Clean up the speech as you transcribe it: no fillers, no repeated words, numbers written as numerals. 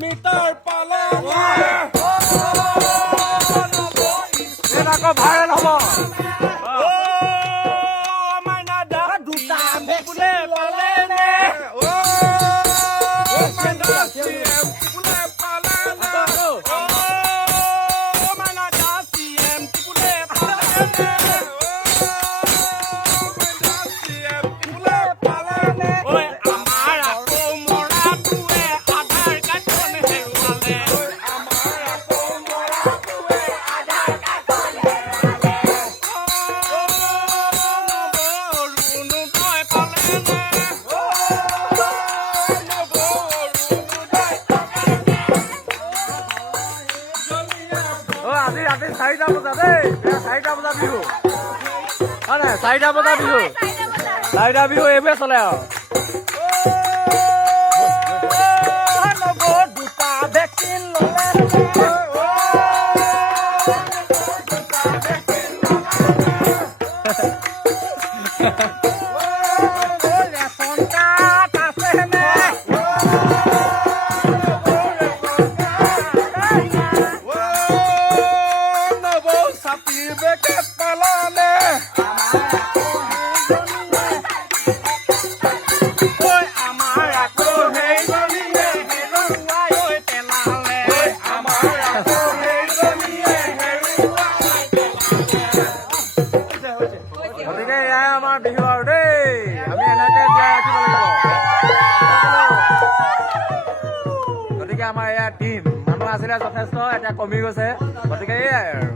metre পালে আকৌ viral হ'ব মাইনা দা দুটা ভেকচিন পালে নে মাইনা চিএম টিপুলে পালে নে মাইনা দা চিএম টিপুলে পালে নে মাইনা চিএম টিপুলে পালে নে আমাৰ আকৌ মৰাটোৱে আধাৰ কাৰ্ডখন হেৰুৱালে আমাৰ আকৌ মৰাটোৱে আধাৰ কাৰ্ডখন আজি ৰাতি 4টা বজা দেই 4টা বজা বিহু হয় নাই 4টা বজা বিহু 4টা বিহু এইবোৰে চলে আৰু দুটা ভেকচিন ললে ৰেচন কাৰ্ড আছে নে বেকেট পালানে আমাৰ আকৌ সেইজনীয়ে হেৰুৱাই পেলালে আমাৰ আকৌ সেইজনীয়ে হেৰুৱাই গতিকে এয়াই আমাৰ বিহু আৰু দেই আমি এনেকে জীয়াই ৰাখিব লাগিব গতিকে আমাৰ এয়া টিম মানুহ আছিলে যথেষ্ট এতিয়া কমি গৈছে গতিকে এয়াই আৰু